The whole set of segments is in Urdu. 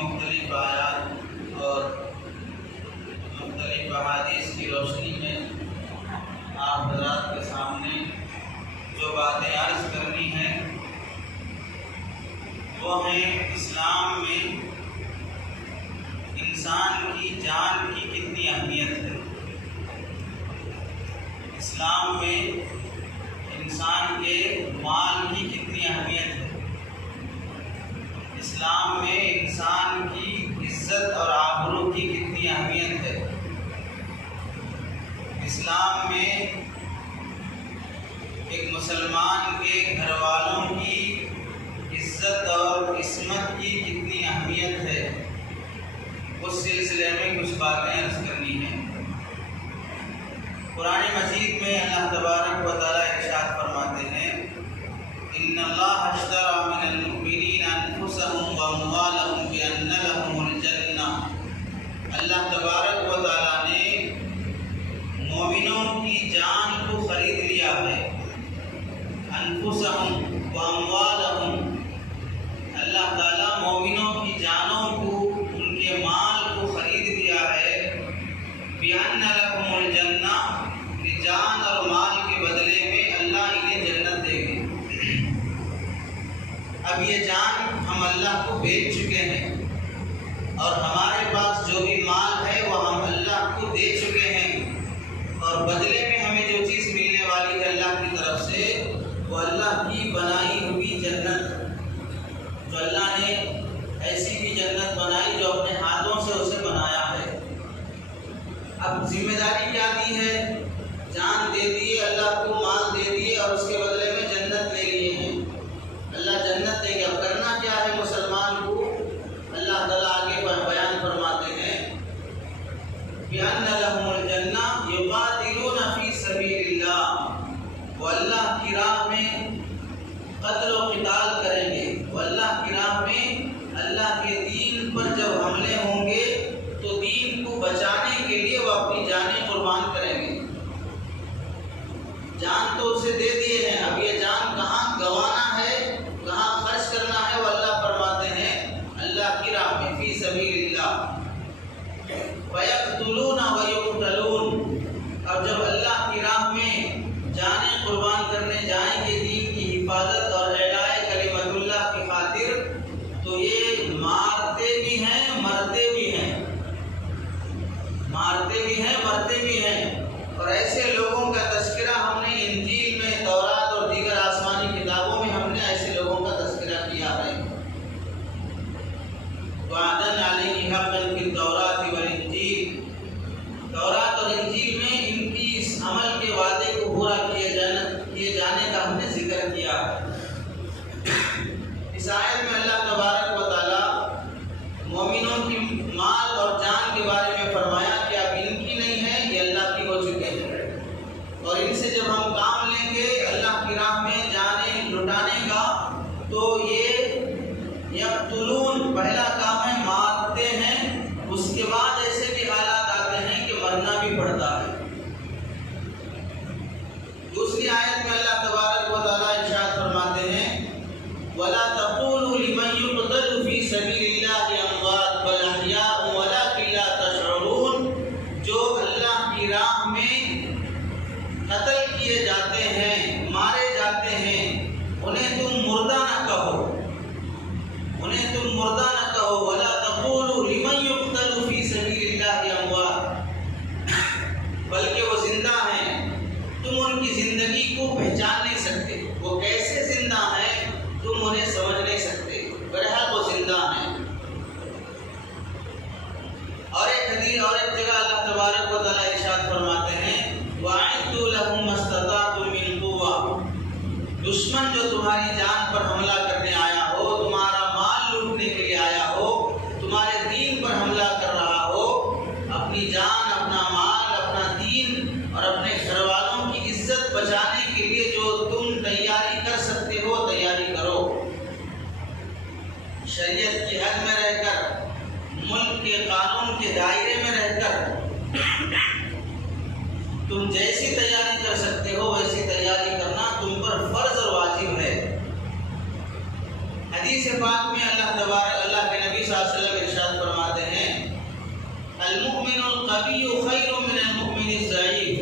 مختلف آیات اور مختلف احادیث کی روشنی میں آپ حضرات کے سامنے جو باتیں عرض کرنی ہیں وہ ہیں اسلام میں انسان کی جان کی کتنی اہمیت ہے، اسلام میں انسان کے مال کی کتنی اہمیت ہے، اسلام میں انسان کی عزت اور آبرو کی کتنی اہمیت ہے، اسلام میں ایک مسلمان کے گھر والوں کی عزت اور عصمت کی کتنی اہمیت ہے، اس سلسلے میں کچھ باتیں عرض کرنی ہیں۔ قرآن مجید میں اللہ تبارک و تعالیٰ ارشاد فرماتے ہیں ان اللہ اشتری من المؤمنین انفسهم واموالهم بان لهم الجنہ، اللہ تبارک و تعالیٰ نے مومنوں کی جان کو خرید لیا ہے، انفسهم واموالهم، اللہ تعالیٰ مومنوں کی جانوں کو، ان کے مال کو خرید لیا ہے، بان لهم الجنہ، جان اور مال کے بدلے میں اللہ انہیں جنت دے گی۔ اب یہ جان ہم اللہ کو بیچ چکے ہیں اور ہمارے پاس جو بھی مال ہے وہ ہم اللہ کو دے چکے ہیں، اور بدلے میں ہمیں جو چیز ملنے والی ہے اللہ کی طرف سے وہ اللہ کی بنائی ہوئی جنت، جو اللہ نے ایسی بھی جنت بنائی جو اپنے ہاتھوں سے اسے بنایا ہے۔ اب ذمہ داری کیا دی ہے؟ جان دے دیے، اللہ کو مال دے دیے اور اس کے بدلے میں جنت لے لیے ہیں، اللہ جنت دے گا۔ اب کرنا کیا ہے مسلمان کو؟ اللہ تعالیٰ آگے بیان فرماتے ہیں بِأَنَّ لَهُمُ الْجَنَّةَ يُقَاتِلُونَ فِي سَبِيلِ اللَّهِ، وہ اللہ کی راہ میں قتل و قتال کریں گے، وہ اللہ کی راہ میں اللہ کے دین پر جب حملے ہوں گے تو دین کو بچانے کے لیے وہ اپنی جانیں قربان کریں گے۔ جان تو اسے دے دیے ہیں، اب یہ جان کہاں گنوانا ہے، کہاں خرچ کرنا ہے، وہ اللہ فرماتے ہیں اللہ کی راہ میں، فی سبیل اللہ، وَيَقْتُلُونَ وَيُقْتَلُونَ، اور جب اللہ کی راہ میں جانیں قربان کرنے جائیں گے دین کی حفاظت اور اعلاء کلمت اللہ کی خاطر، تو یہ مارتے بھی ہیں مرتے بھی ہیں، مارتے بھی ہیں مرتے بھی ہیں۔ اور ایسے لوگوں کا تذکرہ ہم نے انجیل میں، تورات اور دیگر آسمانی کتابوں میں ہم نے ایسے لوگوں کا تذکرہ کیا ہے۔ وَعَدًا عَلَيْهِ حَقًّا فِي التَّوْرَاةِ وَالْإِنجِيلِ، تورات اور انجیل میں ان کی اس عمل کے وعدے کو پورا کیے جانے کا ہم نے ذکر کیا ہے۔ اس آیت میں اللہ تبارک و تعالیٰ مومنوں کی مال اور جان کے بارے میں فرمایا کہ اب ان کی نہیں ہے، یہ اللہ کی ہو چکے ہیں، اور ان سے جب ہم کام لیں گے اللہ کی راہ میں جانے لٹانے کا تو یہ یقتلون، پہلا کام ہے مارتے ہیں، اس کے بعد ایسے بھی حالات آتے ہیں کہ مرنا بھی پڑتا ہے۔ دوسری آیت میں اللہ تبارک و تعالیٰ ارشاد فرماتے ہیں وَلَا تَقُولُوا لِمَن يُقْتَلُ فِي سَبِيلِ اللَّهِ أَمْوَاتٌ بَلْ أَحْيَاءٌ وَلَٰكِن لَّا تَشْعُرُونَ، جو اللہ کی راہ میں قتل کیے جاتے ہیں، مارے جاتے ہیں، انہیں تم مردہ نہ کہو، انہیں تم مردہ نہ کہو، وَلَا تَقُولُوا لِمَن يُقْتَلُ فِي سَبِيلِ اللَّهِ أَمْوَاتٌ، بلکہ وہ زندہ ہیں، تم ان کی زندگی کو پہچان نہیں سکتے، وہ کیسے زندہ ہیں تم انہیں سمجھ نہیں سکتے، بہرحال وہ زندہ ہیں۔ اور ایک حدیث اور ایک جگہ اللہ تبارک و تعالیٰ ارشاد فرماتے ہیں وَأَعِدُّوا لَهُم مَّا اسْتَطَعْتُم مِّن قُوَّةٍ، دشمن جو تمہاری جان پر حملہ کرنے آیا ہو، تمہارا مال لوٹنے کے لیے آیا ہو، تمہارے دین پر حملہ کر رہا ہو، اپنی جان، اپنا مال، اپنا دین اور اپنے گھر والوں کی عزت بچانے کے لیے جو تم تیاری کر سکتے ہو تیاری کرو، شریعت کی حد میں رہ کر، ملک کے قانون کے دائرے میں رہ کر تم جیسی تیاری کر سکتے ہو ویسی تیاری کرنا تم پر فرض اور واجب ہے۔ حدیث پاک میں اللہ کے نبی صلی اللہ علیہ وسلم المؤمن القوی خیر من المؤمن الضعیف،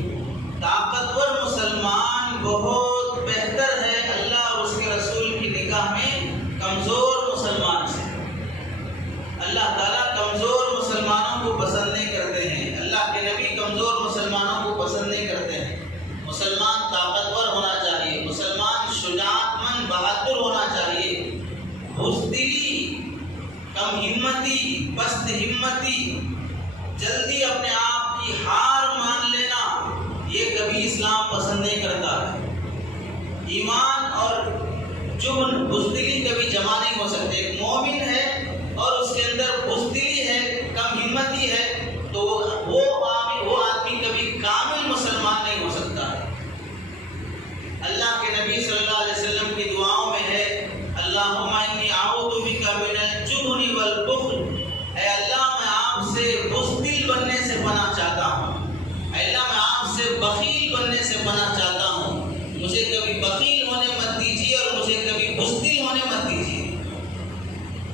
طاقتور مسلمان بہت بہتر ہے اللہ اور اس کے رسول کی نگاہ میں کمزور مسلمان سے۔ اللہ تعالیٰ کمزور مسلمانوں کو پسند نہیں کرتے ہیں، اللہ کے نبی کمزور مسلمانوں کو پسند نہیں کرتے ہیں۔ مسلمان طاقتور ہونا چاہیے، مسلمان شجاعت مند بہادر ہونا چاہیے۔ بزدلی، کم ہمتی، پست ہمتی، جلدی اپنے آپ کی ہار مان لینا، یہ کبھی اسلام پسند نہیں کرتا ہے۔ ایمان اور جبن، بزدلی کبھی جمع نہیں ہو سکتے۔ ایک مومن ہے اور اس کے اندر بزدلی ہے، کم ہمتی ہے، تو وہ آدمی کبھی کامل مسلمان نہیں ہو سکتا ہے۔ اللہ کے نبی صلی اللہ علیہ وسلم کی دعاؤں میں ہے اللہم انی اعوذ بک من الجبن والبخل، اے اللہ میں آپ سے بزدل بننے سے پناہ چاہتا ہوں، اے اللہ میں آپ سے بخیل بننے سے پناہ چاہتا ہوں، مجھے کبھی بخیل ہونے مت دیجیے اور مجھے کبھی بزدل ہونے مت دیجیے۔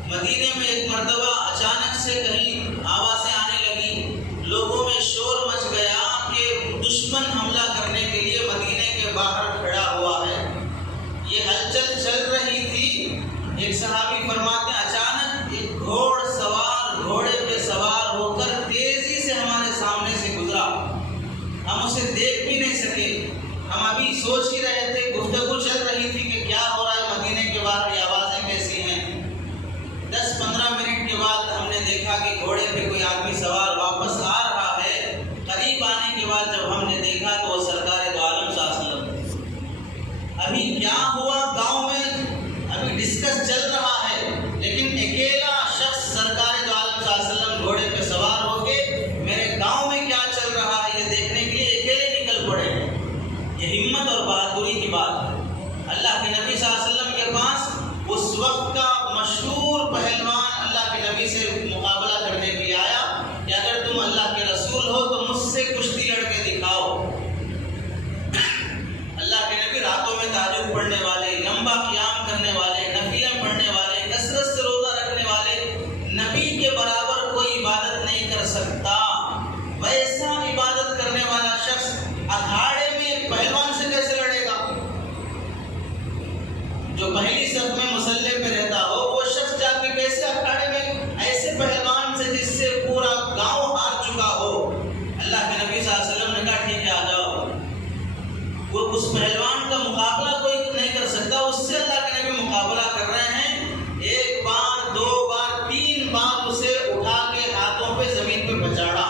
مدینے میں ایک مرتبہ اچانک سے کہیں آوازیں آنے لگی، لوگوں میں شور مچ گیا کہ دشمن حملہ کرنے کے لیے مدینے کے باہر کھڑا ہوا ہے۔ یہ ہلچل چل رہی تھی، ایک صحابی فرماتے ہیں اچانک ایک گھوڑ سوار گھوڑے پہ سوار ہو کر تیزی سے ہمارے سامنے سے گزرا، ہم اسے دیکھ بھی نہیں سکے، ہم ابھی سوچ ہی رہے تھے، گفتگو چل رہی تھی کہ کیا ہو رہا ہے مدینے کے باہر، یہ آوازیں کیسی ہیں۔ 10-15 منٹ کے بعد ہم نے دیکھا کہ گھوڑے پہ کوئی آدمی سوار واپس آ رہا ہے۔ قریب آنے کے بعد جب ہم نے دیکھا تو وہ سرکار دو عالم صلی اللہ علیہ وسلم۔ ابھی کیا ہوا گاؤں میں ابھی ڈسکس چل رہا ہے، لیکن اکیلا شخص سرکار دو عالم صلی اللہ علیہ وسلم گھوڑے پہ سوار ہو کے میرے گاؤں میں کیا چل رہا ہے یہ دیکھنے کے لیے اکیلے نکل پڑے ہیں۔ یہ ہمت اور بہادری کی بات ہے۔ اللہ کے نبی صلی اللہ علیہ وسلم کے پاس اس وقت کا مشہور پہلوان اللہ کے نبی سے مقابلہ کرنے کے لیے آیا کہ اگر تم اللہ کے رسول ہو تو مجھ سے کشتی لڑ کے دکھاؤ۔ اللہ کے نبی راتوں میں تہجد پڑھنے والے، لمبا قیام کرنے والے، نفلیں پڑھنے والے، کثرت سے روزہ رکھنے والے، نبی کے برابر کوئی عبادت نہیں کر سکتا۔ ویسا عبادت کرنے والا شخص اکھاڑے میں پہلوان سے کیسے لڑے گا؟ جو پہلی صف میں مسلح پہ رہتا ہو وہ شخص جا کے کیسے اکھاڑے میں ایسے پہلوان سے جس سے پورا گاؤں ہار چکا ہو؟ اللہ کے نبی صلی اللہ علیہ وسلم نے کہا ٹھیک ہے آ جاؤ۔ وہ اس پہلوان کا مقابلہ کوئی نہیں کر سکتا، اس سے اللہ کے نبی مقابلہ کر رہے ہیں۔ ایک بار، 2 بار، 3 بار اسے اٹھا کے ہاتھوں پہ زمین پہ بچاڑا۔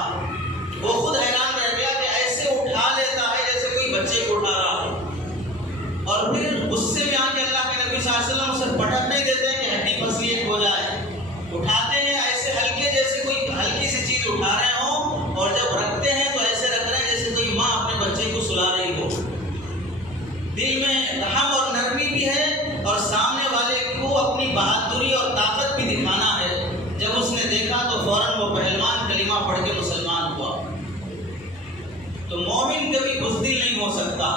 وہ خود حیران رہ گیا کہ ایسے اٹھا لیتا ہے جیسے کوئی بچے کو اٹھا رہا ہو، اور پھر غصے میں آ کے اللہ کے نبی صلی اللہ علیہ وسلم اسے پٹک نہیں دیتے ہیں کہ ہڈی پسلی ایک ہو جائے، اٹھاتے ہیں ایسے ہلکے جیسے کوئی ہلکی سی چیز اٹھا رہے ہوں، اور جب رکھتے ہیں تو ایسے رکھ رہے ہیں جیسے کوئی ماں اپنے بچے کو سلا رہی ہو۔ دل میں رحم اور نرمی بھی ہے اور سامنے والے کو اپنی بہادری اور طاقت بھی دکھانا ہے۔ جب اس نے دیکھا تو فوراً وہ پہلوان کلمہ پڑھ کے مسلمان ہوا۔ تو مومن کبھی بزدل نہیں ہو سکتا،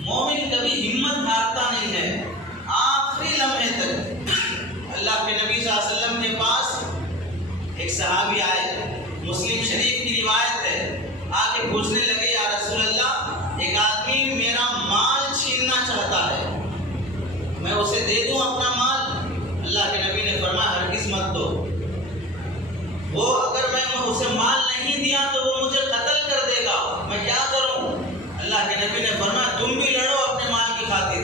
مومن کبھی ہمت ہارتا نہیں ہے۔ آخری لمحے تک اللہ کے نبی صلی اللہ علیہ وسلم کے پاس ایک صحابی آئے، مسلم شریف کی روایت ہے، آ کے پوچھنے لگے یا رسول اللہ ایک آدمی میرا مال چھیننا چاہتا ہے، میں اسے دے دوں اپنا مال؟ اللہ کے نبی نے فرمایا ہرگز مت دو، وہ اگر میں اسے مال نہیں دیا تو وہ مجھے قتل کر دے گا، میں کیا کروں؟ اللہ کے نبی نے فرمایا تم بھی لڑو اپنے مال کی خاطر۔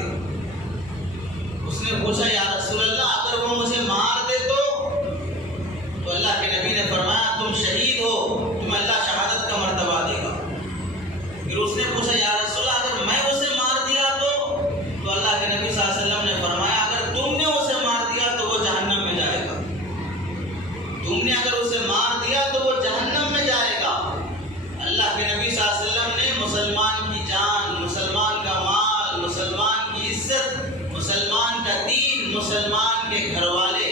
اس نے پوچھا یا رسول اللہ اگر وہ مجھے مار دے تو اللہ کے نبی نے فرمایا تم شہید ہو، تمہیں اللہ شہادت کا مرتبہ دے گا۔ پھر اس نے پوچھا یا رسول اللہ اگر میں اسے مار دیا تو اللہ کے نبی صلی اللہ علیہ وسلم نے فرمایا اگر تم نے اسے مار دیا تو وہ جہنم میں جائے گا، تم نے اگر اسے مار دیا تو وہ جہنم میں جائے گا۔ اللہ کے نبی صلی اللہ علیہ وسلم نے مسلمان کی جان، مسلمان کا مال، مسلمان کی عزت، مسلمان کا دین، مسلمان کے گھر والے،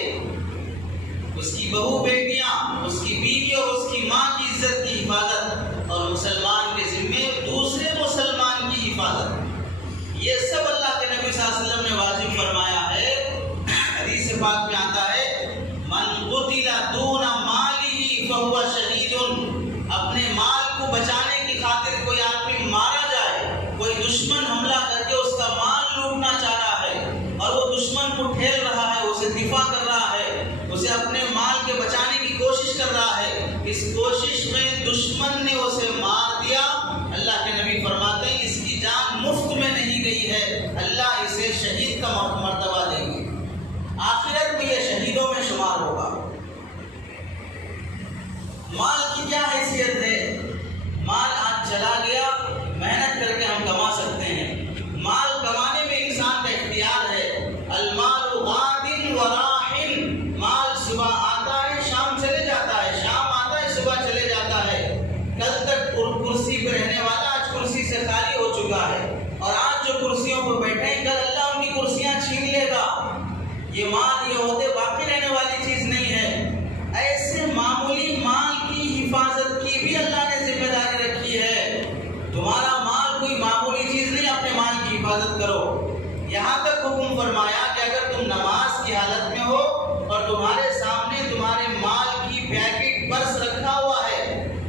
اس کی بہو بیٹیاں، اس کی بیوی اور اس کی ماں کی عزت کی حفاظت، اور مسلمان کے ذمے دوسرے مسلمان کی حفاظت، یہ سب اللہ کے نبی صلی اللہ علیہ وسلم نے واجب فرمایا ہے۔ حدیث پاک میں آتا ہے من قتل دون مالہ فهو شہید دفاع کر رہا ہے، اسے اپنے مال کے بچانے کی کوشش کر رہا ہے، اس کوشش میں دشمن نے اسے مار دیا، اللہ کے نبی فرماتے ہیں اس کی جان مفت میں نہیں گئی ہے، اللہ اسے شہید کا مرتبہ دیں گے، آخرت میں یہ شہیدوں میں شمار ہوگا۔ مال کی کیا حیثیت ہے؟ مال آج چلا گیا، محنت کر کے ہم کما سکتے ہیں، مال کمانے میں انسان کا اختیار ہے، المال غاد وراح، مال صبح آتا ہے شام چلے جاتا ہے، شام آتا ہے صبح چلے جاتا ہے، کل تک کرسی پہ رہنے والا آج کرسی سے خالی ہو چکا ہے، اور آج جو کرسیوں پر بیٹھے ہیں کل اللہ ان کی کرسیاں چھین لے گا، یہ مال یہ عہدے باقی رہنے والی چیز نہیں ہے، ایسے معمولی مال کی حفاظت کی بھی اللہ نے ذمہ داری رکھی ہے، تمہارا مال کوئی معمولی چیز نہیں، اپنے مال کی حفاظت کرو، یہاں تک حکم فرمایا کہ اگر تم نماز کی حالت میں ہو اور تمہارے سامنے تمہارے مال کی پیکٹ پرس رکھا ہوا ہے،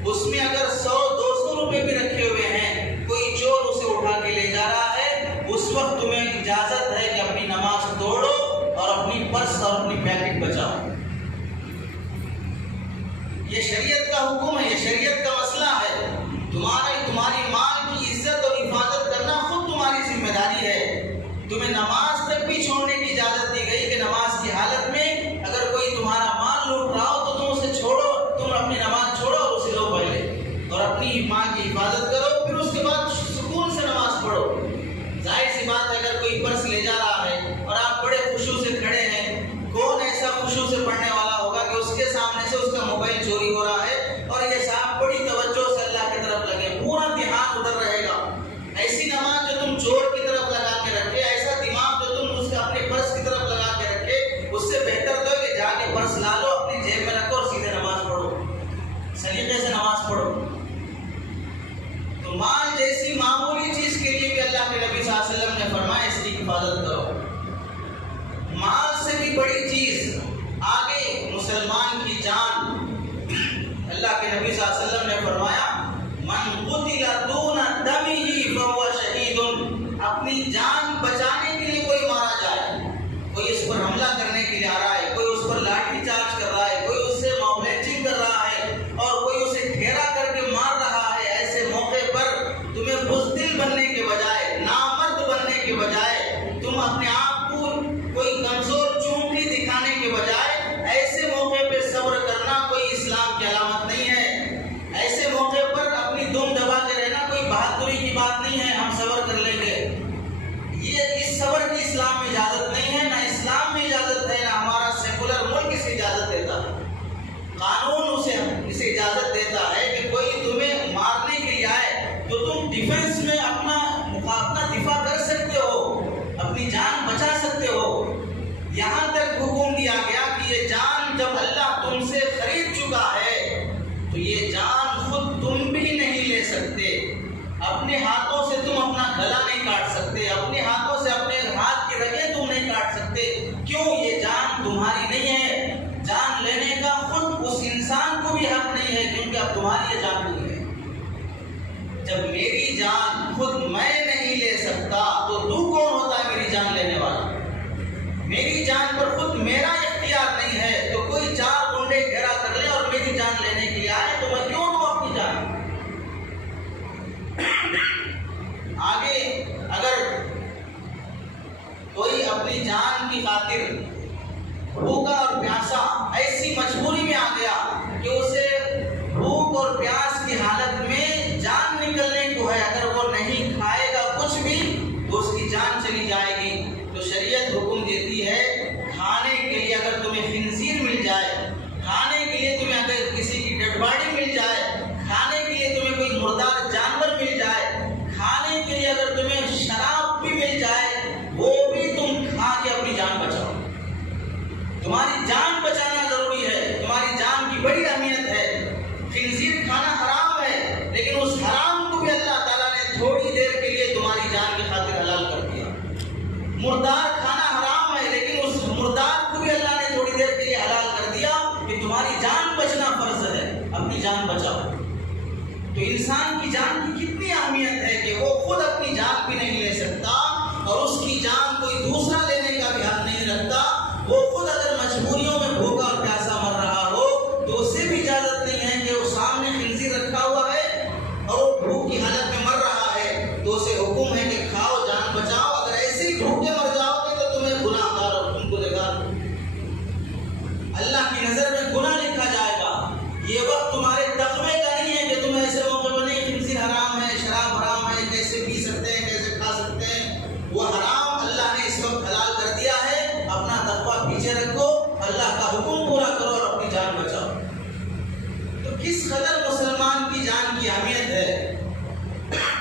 اس میں اگر 100-200 روپے بھی رکھے ہوئے ہیں، کوئی چور اسے اٹھا کے لے جا رہا ہے، اس وقت تمہیں اجازت ہے کہ اپنی نماز توڑو اور اپنی پرس اور اپنی پیکٹ بچاؤ، یہ شریعت کا حکم ہے، یہ شریعت کا مسئلہ ہے، تمہاری مال کی عزت اور حفاظت کرنا خود تمہاری ذمہ داری ہے، تمہیں نماز تک بھی چھوڑنے کی اجازت دی گئی کہ نماز کی حالت میں اگر کوئی تمہارا مال لوٹ رہا ہو تو تم اسے چھوڑو، تم اپنی نماز چھوڑو اور اسے لو پہلے، اور اپنی ماں کی حفاظت کرو، پھر اس کے بعد سکون سے نماز پڑھو۔ ظاہر سی بات ہے اگر کوئی پرس لے جا رہا ہے اور آپ بڑے خشوع سے کھڑے ہیں، کون ایسا خشوع سے پڑھنے والا ہوگا کہ اس کے سامنے سے اس کا موبائل چوری ہو رہا ہے اور یہ صاحب بڑی توجہ سے اللہ کی طرف لگے، پورا دھیان ادھر رہے گا، ایسی نماز جو تم چور کی طرف لگا کے رکھے، ایسا دماغ جو تم اس کے اپنے پرس کی طرف لگا کے رکھے، اس سے بہتر تو کہ جا کے پرس لا لو، اپنی جیب میں رکھو اور سیدھے نماز پڑھو، سلیقے سے نماز پڑھو۔ تو مال جیسی معمولی چیز کے لیے بھی اللہ کے نبی صلی اللہ علیہ وسلم نے فرمایا اس کی حفاظت کرو۔ مال سے بھی بڑی چیز آگے مسلمان کی جان، اللہ کے نبی صلی اللہ علیہ وسلم نے فرمایا من قتل دون دمہ فهو شہید، اپنی جان بچانے کے لیے کوئی مارا جائے، کوئی اس پر حملہ کرنے کے لیے آ رہا ہے، کوئی اس پر لاٹھی چارج کر رہا ہے، کوئی اس سے موب لنچنگ کر رہا ہے اور کوئی اسے گھیرا کر کے مار رہا ہے، ایسے موقع پر تمہیں بزدل بننے کے بجائے، نامرد بننے کے بجائے، تم اپنے آپ کو کوئی کمزور چونٹی دکھانے کے بجائے ایسے موقع پہ صبر کرنا کوئی اسلام کی علامت نہیں ہے، ایسے موقع پر اپنی دم دبا کے رہنا کوئی بہادری کی بات نہیں ہے، ہم صبر کر لیں گے، یہ اس صبر کی اسلام میں اجازت نہیں ہے، نہ اسلام میں اجازت ہے، نہ ہمارا سیکولر ملک اسے اجازت دیتا ہے، قانون اسے اجازت دیتا ہے کہ کوئی تمہیں مارنے کے لیے آئے تو تم ڈیفنس میں اپنا دفاع کر سکتے ہو، اپنی جان بچا سکتے ہو، یہاں تک حکم دیا گیا کہ یہ جان جب اللہ تم سے خرید چکا ہے تو یہ جان خود تم بھی نہیں لے سکتے، اپنے ہاتھوں سے تم اپنا گلا نہیں کاٹ سکتے، اپنے ہاتھوں سے اپنے ہاتھ کی رگیں تم نہیں کاٹ سکتے، کیوں؟ یہ جان تمہاری نہیں ہے، جان لینے کا خود اس انسان کو بھی حق نہیں ہے کیونکہ اب تمہاری یہ جان نہیں ہے، جب میری جان خود میں نہیں لے سکتا تو کون ہوتا ہے میری جان لینے والا؟ میری جان پر خود میرا اختیار نہیں ہے تو کوئی 4 گنڈے گھیرا کر لے اور میری جان لینے کے لیے آئے تو میں کیوں دوں اپنی جان؟ آگے اگر کوئی اپنی جان کی خاطر بھوکا اور پیاسا ایسی مجبوری میں آ گیا کہ اسے بھوک اور پیاس کی حالت میں جان نکلنے کو ہے، اگر وہ نہیں کھائے گا کچھ بھی تو اس کی جان چلی جائے گی، تو شریعت حکم دیتی ہے کھانے کے لیے اگر تمہیں خنزیر مل جائے، کھانے کے لیے تمہیں اگر کسی کی ڈیڈ باڈی مل جائے، کھانے کے لیے تمہیں کوئی مردار جانور مل جائے، کھانے کے لیے اگر تمہیں شراب بھی مل جائے، وہ بھی تم کھا کے اپنی جان بچاؤ، تمہاری جان بچانا ضروری ہے، تمہاری جان کی بڑی اہمیت ہے، خنزیر کھانا حرام ہے لیکن اس حرام کو بھی اللہ تعالیٰ نے تھوڑی دیر کے لیے تمہاری جان کی خاطر حلال کر دیا، مردار کھانا حرام ہے لیکن اس مردار کو بھی اللہ نے تھوڑی دیر کے لیے حلال کر دیا کہ تمہاری جان بچنا فرض ہے، اپنی جان بچاؤ۔ تو انسان کی جان کی کتنی اہمیت ہے کہ وہ خود اپنی جان بھی نہیں لے سکتا اور اس کی جان کوئی دوسرا لینے کا بھی حق نہیں رکھتا، وہ خود اگر کس قدر مسلمان کی جان کی اہمیت ہے۔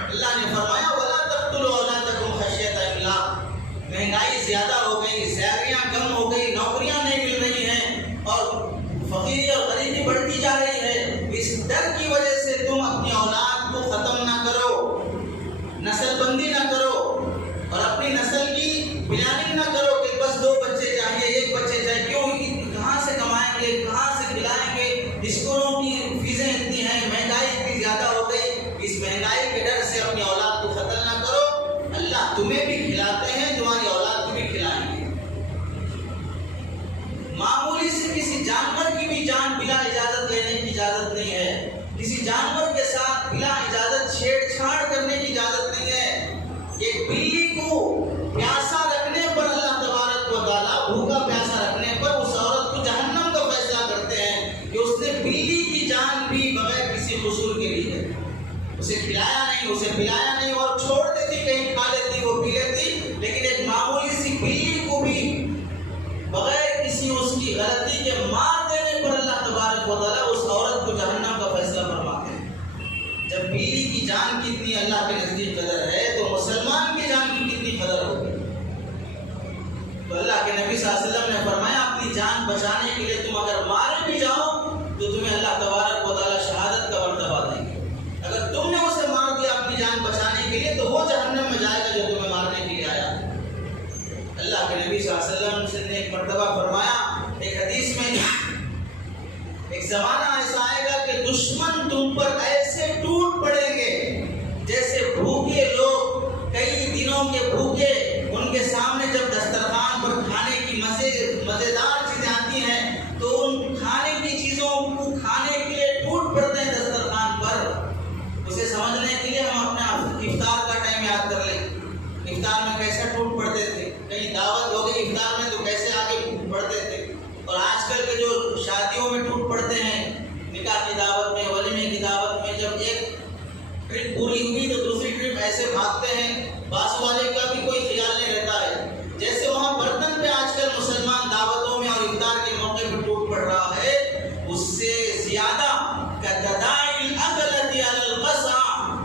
اللہ نے فرمایا وَلَا تَقْتُلُوا أَوْلَادَكُمْ خَشْيَةَ إِمْلَاقٍ، مہنگائی زیادہ ہو گئی، سیلریاں کم ہو گئی، نوکریاں نہیں مل رہی ہیں اور فقیری اور غریبی بڑھتی جا رہی ہے، اس ڈر کی وجہ سے تم اپنی اولاد کو ختم نہ کرو، نسل بندی نہ کرو اور اپنی نسل کی پلاننگ نہ کرو کہ بس 2 بچے چاہیے، 1 بچے چاہیے، کیوں کہاں سے کمائیں گے، کہاں سے کھلائیں گے، اسکولوں کی فیسیں اتنی ہیں، مہنگائی اتنی زیادہ ہو گئی، اس مہنگائی کے ڈر سے اپنی اولاد کو قتل نہ کرو، اللہ تمہیں بھی کھلاتے ہیں، تمہاری اولاد کو بھی کھلائیں گے۔ معمولی سے کسی جانور کی بھی جان بلا اجازت لینے کی اجازت نہیں ہے، کسی جانور کے ساتھ بلا اجازت چھیڑ چھاڑ کرنے کی اجازت نہیں ہے۔ ایک بلی کو پیاسا رکھنے پر اللہ تبارک و تعالیٰ، بھوکا پیاسا رکھنے پر اس عورت کو جہنم کا فیصلہ کرتے ہیں کہ اس نے بلی کی جان بھی بغیر کسی قصور کے لی ہے، اسے کھلایا نہیں، اسے پلایا نہیں اور چھوڑ دیتی، کہیں کھا لیتی، وہ پی لیتی، لیکن ایک معمولی سی بلی کو بھی بغیر کسی اس کی غلطی کے مار دینے پر اللہ تبارک و تعالیٰ اس عورت کو جہنم کا فیصلہ فرماتے ہیں۔ جب بلی کی جان کی اتنی اللہ کے نزدیک قدر ہے تو مسلمان کی جان کی کتنی قدر ہوگی۔ تو اللہ کے نبی صلی اللہ علیہ وسلم نے فرمایا اپنی جان بچانے کے لیے تم اگر مارے بھی جاؤ تو تمہیں اللہ تبارک و تعالیٰ شہادت کا مرتبہ دیں گے۔ اگر تم نے اسے مار دیا اپنی جان بچانے کے لیے تو وہ جہنم میں جائے گا جو تمہیں مارنے کے لیے آیا۔ اللہ کے نبی صلی اللہ علیہ وسلم نے ایک مرتبہ فرمایا، ایک حدیث میں، ایک زمانہ ایسا آئے گا کہ دشمن تم پر ایسے ٹوٹ پڑیں گے جیسے بھوکے لوگ کئی دنوں کے بھوکے، ان کے سامنے جب دسترخوان پر کھانے کی مزیدار چیزیں آتی ہیں تو ان کھانے کی چیزوں کو کھانے کے لیے ٹوٹ پڑتے ہیں دسترخوان پر۔ اسے سمجھنے کے لیے ہم اپنا افطار کا ٹائم یاد کر لیں، افطار میں کیسے ٹوٹ پڑتے تھے، کہیں دعوت ہو گئی افطار میں تو کیسے آگے بڑھتے تھے، اور آج کل کے جو شادیوں میں ٹوٹ پڑتے ہیں، نکاح کی دعوت میں، ولیمے کی دعوت میں، جب ایک ٹرپ پوری ہوئی تو دوسری ٹرپ ایسے بھاگتے ہیں، باس والے کا بھی کوئی خیال نہیں رہتا ہے۔ جیسے وہاں برتن پہ آج کل مسلمان دعوتوں میں اور افطار کے موقع پہ ٹوٹ پڑ رہا ہے، اس سے زیادہ کتداعی الاکلۃ علی القصع،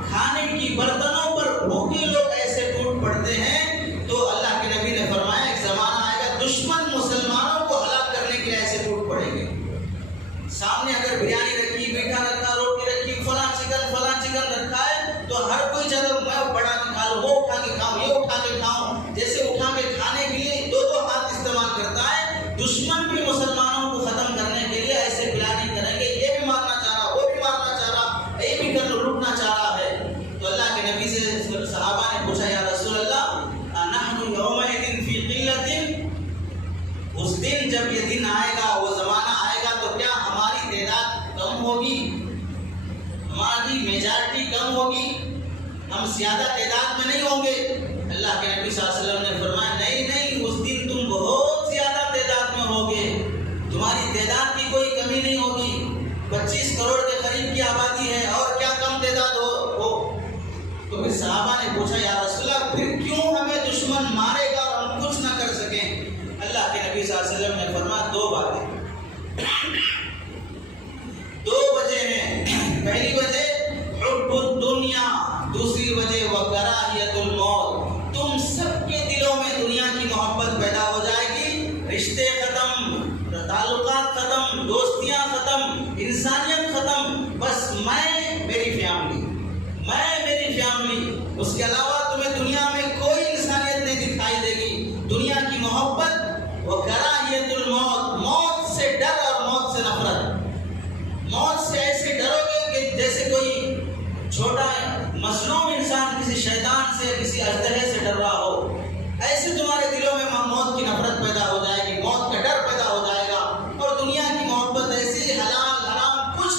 کھانے کی برتنوں پر بھوکے لوگ ایسے ٹوٹ پڑتے ہیں۔ تو اللہ کے نبی نے فرمایا ایک زمانہ آئے گا دشمن مسلمانوں کو ہلاک کرنے کے لیے ایسے ٹوٹ پڑیں گے۔ سامنے اگر بریانی رکھی، میٹھا رکھا، روٹی رکھی، فلاں چکن رکھا ہے تو ہر کوئی چلو میں بڑا کے کھا لوں، وہ اٹھا کے کھاؤں، یہ اٹھا کے کھاؤں، جیسے اٹھا کے کھانے کے لیے 2 ہاتھ استعمال کرتا ہے۔ دشمن بھی مسلمانوں کو ختم کرنے کے لیے ایسے پلاننگ کریں گے، یہ بھی مارنا چاہ رہا، وہ بھی مارنا چاہ رہا، یہ بھی لوٹنا چاہ رہا ہے۔ تو اللہ کے نبی سے صحابہ نے پوچھا یا رسول اللہ نحن یومئذ فی قلۃ، اس دن جب یہ دن آئے گا، وہ زمانہ آئے گا تو کیا ہماری تعداد کم ہوگی، ہماری میجارٹی کم ہوگی، ہم زیادہ تعداد میں نہیں ہوں گے؟ اللہ کے نبی صلی اللہ علیہ وسلم نے فرمایا نہیں، اس دن تم بہت زیادہ تعداد میں ہوگے، تمہاری تعداد کی کوئی کمی نہیں ہوگی، 25 کروڑ کے قریب کی آبادی ہے، اور کیا کم تعداد ہو۔ تو پھر صحابہ نے پوچھا یا رسول اللہ پھر کیوں ہمیں دشمن مارے گا اور ہم کچھ نہ کر سکیں؟ اللہ کے نبی صلی اللہ علیہ وسلم نے فرمایا 2 باتیں، 2 وجہ ہیں۔ پہلی وجہ حب الدنیا، دوسری وجہ وکراہیت الموت۔ تم سب کے دلوں میں دنیا کی محبت پیدا ہو جائے گی، رشتے ختم، تعلقات ختم، دوستیاں ختم، انسانیت ختم، بس میں میری فیملی، اس کے علاوہ تمہیں دنیا میں کوئی انسانیت نہیں دکھائی دے گی۔ دنیا کی محبت وکراہیت الموت، موت سے ڈر اور موت سے نفرت۔ موت سے ایسے ڈرو گے کہ جیسے کوئی چھوٹا مظلوم انسان کسی شیطان سے، کسی اژدہے سے ڈر رہا ہو، ایسے تمہارے دلوں میں موت کی نفرت پیدا ہو جائے گی، موت کا ڈر پیدا ہو جائے گا۔ اور دنیا کی محبت ایسی حلال حرام کچھ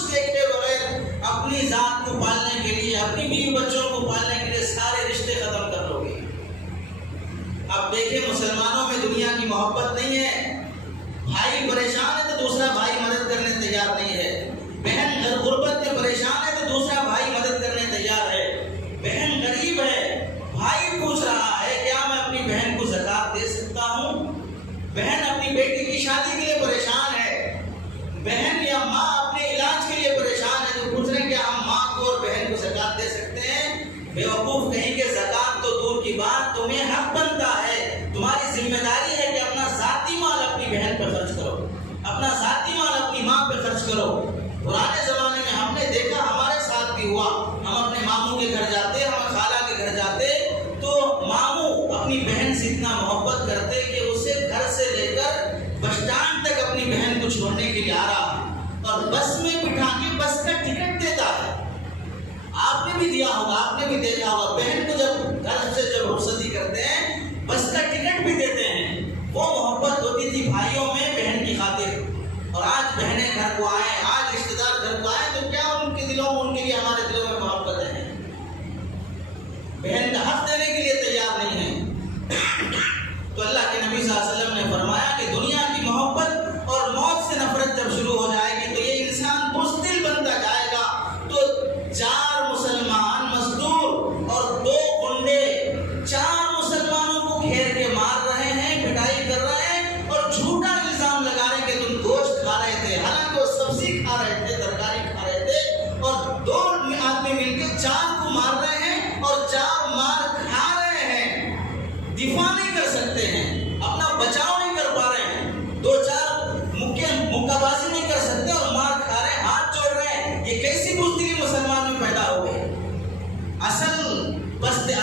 اپنا ذاتی مال اپنی ماں پہ خرچ کرو. پرانے زمانے میں ہم نے دیکھا، ہمارے ساتھ بھی ہوا، ہم اپنے ماموں کے گھر جاتے، ہم خالہ کے گھر جاتے تو ماموں اپنی بہن سے اتنا محبت کرتے کہ اسے گھر سے لے کر بس اسٹینڈ تک اپنی بہن کو چھوڑنے کے لیے آ رہا اور بس میں بٹھا کے بس کا ٹکٹ دیتا ہے. آپ نے بھی دیا ہوگا، آپ نے بھی دیکھا ہوگا، بہن کو جب گھر سے جب رخصتی کرتے ہیں بس کا ٹکٹ بھی دیتے ہیں. وہ محبت ہوتی تھی بھائیوں میں بہن کی خاطر. اور آج بہنیں گھر کو آئیں، آج رشتے دار گھر کو آئیں تو کیا ان کے دلوں میں، ان کے لیے ہمارے دلوں میں محبت ہے؟ بہن کا حق دینے کے لیے تیار نہیں ہے. تو اللہ کے نبی صلی اللہ علیہ وسلم نے فرمایا کہ دنیا کی محبت اور موت سے نفرت جب شروع ہو جائے گی تو یہ انسان بزدل بنتا جائے گا. تو 4 مسلمان مزدور اور 2 گنڈے 4 مسلمانوں کو گھیر کے مار رہے ہیں، پٹائی کر رہے ہیں اور جھوٹا الزام لگا رہے ہیں کہ تم گوشت کھا رہے تھے، حالانکہ وہ سبزی کھا رہے تھے، ترکاری کھا رہے تھے. اور 2 آدمی مل کے 4 کو مار رہے ہیں اور 4 مار کھا رہے ہیں. دفاع نہیں کر سکتے ہیں، اپنا بچاؤ نہیں کر پا رہے ہیں، 2-4 مکہ بازی نہیں کر سکتے اور مار کھا رہے ہیں، ہاتھ جوڑ رہے ہیں. یہ کیسی بزدلی مسلمان میں پیدا ہو گئی؟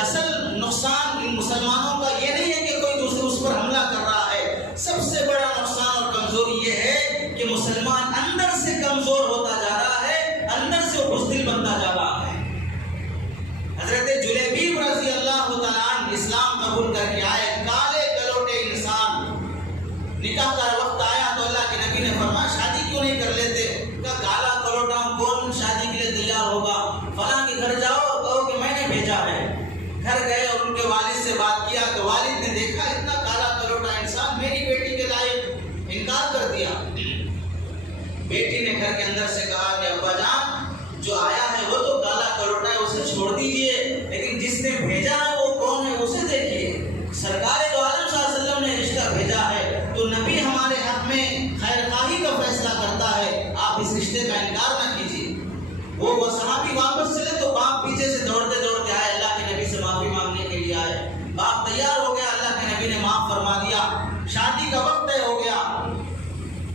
اصل نقصان ان مسلمانوں کا یہ نہیں ہے کہ کوئی دوسرے اس پر حملہ کر رہا ہے. سب سے بڑا نقصان اور کمزوری یہ ہے کہ مسلمان اندر سے کمزور ہوتا جا رہا ہے، اندر سے وہ بزدل بنتا جا رہا ہے. حضرت جلیبیب رضی اللہ تعالیٰ عنہ اسلام قبول کر کے آئے، کالے کلوٹے انسان. نکاح کا وقت آیا تو اللہ کے نبی نے فرمایا شادی کیوں نہیں کر لیتے؟ کہا کالا کلوٹا کون شادی کے لیے تیار ہوگا؟ فلاں کے گھر جاؤ اور کہو کہ میں نے بھیجا ہے. گھر گئے اور ان کے والد سے بات کیا تو والد نے دیکھا اتنا کالا کلوٹا انسان، میری بیٹی کے لائق انکار کر دیا. بیٹی نے گھر کے اندر سے کہا کہ ابا جان جو آیا ہے وہ تو کالا کلوٹا ہے، اسے چھوڑ دیجئے، لیکن جس نے بھیجا ہے وہ کون ہے اسے دیکھیے. سرکار دو عالم صلی اللہ علیہ وسلم نے رشتہ بھیجا ہے تو نبی ہمارے حق میں خیر خواہی کا فیصلہ کرتا ہے، آپ اس رشتے کا انکار نہ کیجیے. وہ صحابی واپس چلے تو باپ پیچھے سے دوڑتے دوڑتے آئے، اللہ کے نبی سے معافی مانگنے کے لیے آئے. باپ تیار ہو گیا، اللہ کے نبی نے معاف فرما دیا. شادی کا وقت طے ہو گیا،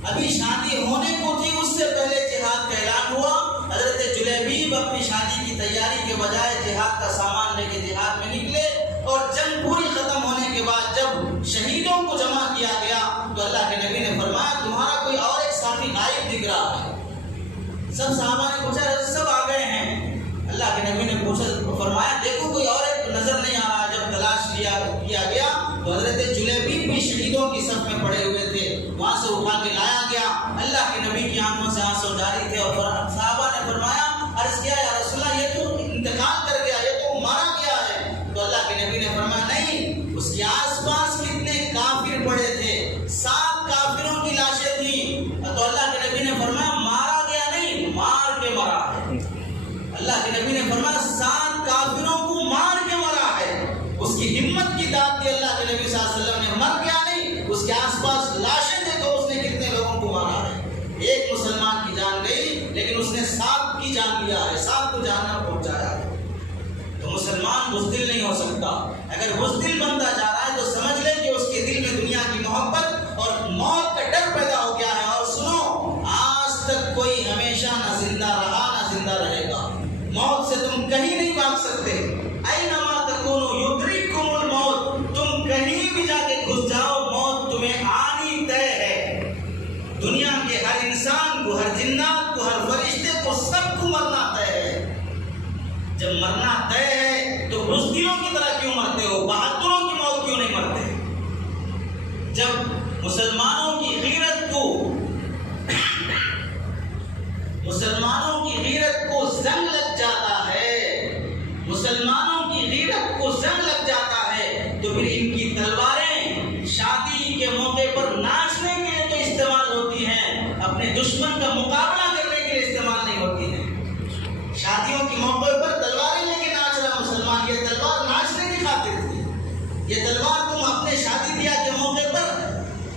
ابھی شادی ہونے کو تھی اس سے پہلے جہاد کا اعلان ہوا. حضرت جلیبیب اپنی شادی کی تیاری کے بجائے جہاد کا سامان لے کے جہاد میں نکلے اور جنگ پوری ختم ہونے کے بعد جب شہیدوں کو جمع کیا گیا تو اللہ کے نبی نے فرمایا تمہارا کوئی اور ایک ساتھی غائب دکھ رہا ہے. سب صحابہ نے پوچھا سب آ گئے ہیں. اللہ کے نبی نے پوچھا فرمایا دیکھو کوئی اور ایک نظر نہیں آ رہا. جب تلاش کیا گیا تو حضرت جلیبیب بھی شہیدوں کی صف میں پڑے ہوئے تھے، وہاں سے اٹھا کے لایا گیا. اللہ کے نبی کی آنکھوں سے آنسو جاری تھے اور صحابہ نے فرمایا عرض کیا یا رسول اللہ یہ تو انتقال کر گیا، یہ تو مارا گیا ہے. تو اللہ کے نبی نے فرمایا نہیں، اس کے آس پاس کتنے کافر پڑے تھے، 7 کافروں کی لاشیں تھیں. تو اللہ کے نبی نے فرمایا مارا گیا نہیں، مار کے مرا ہے. اللہ کے نبی نے فرمایا 7 کافروں کو مار کے مرا ہے. اس کی ہمت کی داد دی اللہ کے نبی صلی اللہ علیہ وسلم نے. مر گیا نہیں، اس کے آس پاس لاشیں دیکھو اس نے کتنے لوگوں کو مارا ہے. ایک مسلمان کی جان گئی لیکن اس نے 7 کی جان لیا ہے، 7 کو جانا پہنچایا ہے. تو مسلمان بزدل نہیں ہو سکتا. اگر بزدل بنتا جا رہا ہے تو سمجھ لے کہ اس کے دل میں دنیا کی محبت اور موت کا ڈر پیدا ہو گیا ہے. اور سنو، آج تک کوئی ہمیشہ نہ زندہ رہا نہ زندہ رہے گا. موت سے تم کہیں نہیں بھاگ سکتے. اینما تکونوا یدرککم الموت، تم کہیں بھی جا کے گھس جاؤ موت تمہیں آنی طے ہے. دنیا کے ہر انسان کو، ہر جنات کو، ہر فرشتے کو، سب کو مرنا طے ہے. جب مرنا طے ہے تو بزدلوں کی طرح کیوں مرتے ہو؟ بہادروں کی موت کیوں نہیں مرتے؟ جب مسلمانوں کی غیرت کو زنگ لگ جاتا ہے، مسلمانوں کی غیرت کو زنگ لگ جاتا ہے تو پھر ان کی تلواریں شادی کے موقع پر ناچنے کے لیے تو استعمال ہوتی ہیں، اپنے دشمن کا مقابلہ کرنے کے لیے استعمال نہیں ہوتی ہیں. شادیوں کے موقع پر تلواریں لے کے ناچ رہا مسلمان، یہ تلوار ناچنے کی خاطر تھی. یہ تلوار تم اپنے شادی بیاہ کے موقع پر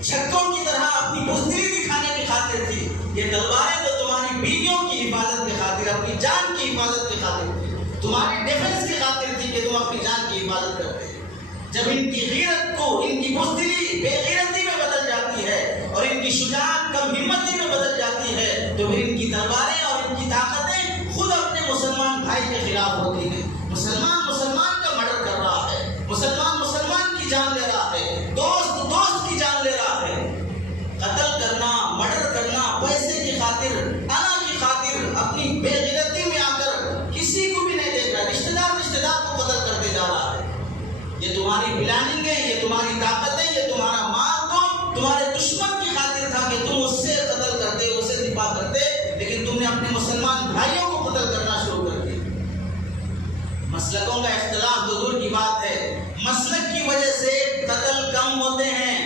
چھکوں کی طرح اپنی بزدلی دکھانے کی خاطر تھی. یہ تلواریں تو تمہاری بیویوں کی حفاظت کی خاطر، اپنی جان کی حفاظت کی خاطر تھی، تمہاری ڈیفنس کی خاطر تھی کہ تم اپنی جان کی حفاظت کرتے. جب ان کی غیرت کو، ان کی بزدلی بے غیرتی میں بدل جاتی ہے اور ان کی کی شجاعت کم ہمتی میں بدل جاتی ہے تو پھر ان کی تلواریں اور ان کی طاقتیں خود اپنے مسلمان بھائی کے خلاف ہوتی ہیں. مسلمان مسلمان کا مرڈر کر رہا ہے، مسلمان مسلمان کی جان لے رہا ہے، دوست دوست کی جان لے رہا ہے. قتل کرنا، مرڈر کرنا پیسے کی خاطر، انا کی خاطر، اپنی بے غیرتی میں آ کر کسی کو بھی نہیں دیکھ رہا، رشتہ دار کو قتل کرتے جا رہا ہے. یہ تمہاری پلاننگ ہے، یہ تمہاری طاقت ہے، یہ تمہارا مال تو تمہارے دشمن کی خاطر تھا کہ تم اس سے قتل کرتے، اس سے دفاع کرتے، لیکن تم نے اپنے مسلمان بھائیوں کو قتل کرنا شروع کر دیا. مسلکوں کا اختلاف تو دور کی بات ہے، مسلک کی وجہ سے قتل کم ہوتے ہیں،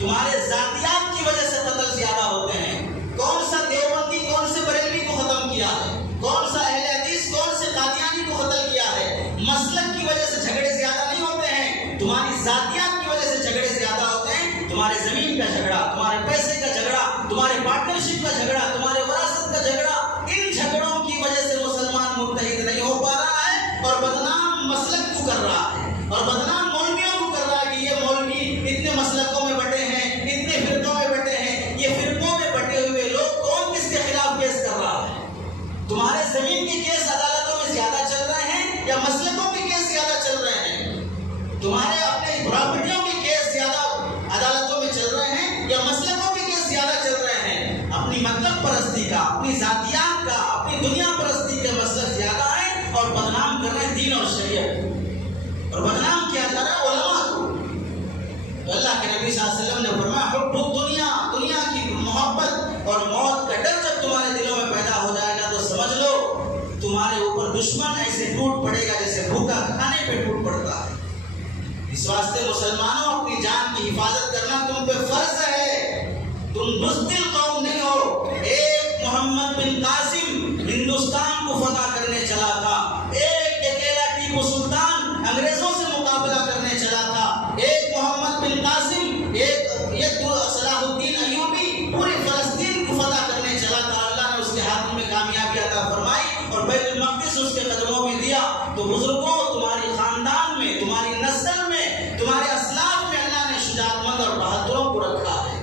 تمہارے ذاتیات کی وجہ سے قتل زیادہ ہوتے ہیں. کون سا دیوبندی کون سے بریلوی کو ختم کیا ہے، کون سا اہل حدیث کون سے قادیانی کو قتل کیا ہے. مسلک کی وجہ سے جھگڑے زیادہ نہیں ہوتے ہیں، تمہاری ذاتیات کی وجہ سے جھگڑے زیادہ ہوتے ہیں. تمہارے زمین کا جھگڑا، تمہارے پیسے کا جھگڑا، تمہارے پارٹنرشپ کا جھگڑا، تمہارے وراثت کا جھگڑا، ان جھگڑوں کی وجہ سے مسلمان متحد نہیں ہو پا رہا ہے اور بدنام مسلک کو کر رہا ہے اور بدنام مولویوں کو کر رہا ہے کہ یہ مولوی اتنے مسلکوں میں بٹے ہیں، اتنے فرقوں میں بٹے ہیں. یہ فرقوں میں بٹے ہوئے لوگ کون کس کے خلاف کیس کر رہا ہے؟ تمہارے زمین کے کیس عدالتوں میں زیادہ چل رہے ہیں یا مسلکوں کے کیس زیادہ چل رہے ہیں؟ تمہارے اپنے پراپرٹیوں کے کیس زیادہ عدالتوں میں چل رہے ہیں یا مسلکوں کے کیس زیادہ چل رہے ہیں؟ اپنی مطلب پرستی کا، اپنی ذاتیات کا، اپنی دنیا پرستی کے مسلک زیادہ ہیں اور بدنام کر رہے ہیں دین اور شریعت. اور بدنام کیا جا رہا ہے علماء کو. تو اللہ کے نبی صلی اللہ علیہ وسلم نے فرمایا حب دنیا، دنیا کی محبت اور موت کا ڈر جب تمہارے دلوں میں پیدا ہو جائے گا تو سمجھ لو تمہارے اوپر دشمن ایسے ٹوٹ پڑے گا جیسے بھوکا کھانے پہ ٹوٹ پڑتا ہے. اس واسطے مسلمانوں اپنی جان کی حفاظت کرنا تم پہ فرض ہے. تم بزدل قوم نہیں ہو. ایک محمد بن قاسم ہندوستان کو فتح کرنے چلا تھا، ایک اکیلا ٹیپو سلطان انگریزوں سے مقابلہ کرنے چلا تھا، ایک محمد بن قاسم، ایک صلاح الدین ایوبی پورے فلسطین کو فتح کرنے چلا تھا. اللہ نے اس کے ہاتھ میں کامیابی عطا فرمائی اور بیت المقدس اس کے قدموں میں دیا. تو بزرگوں، تمہاری خاندان میں، تمہاری نسل میں، تمہارے اسلاف میں اللہ نے شجاعت مند اور بہادروں کو رکھا ہے.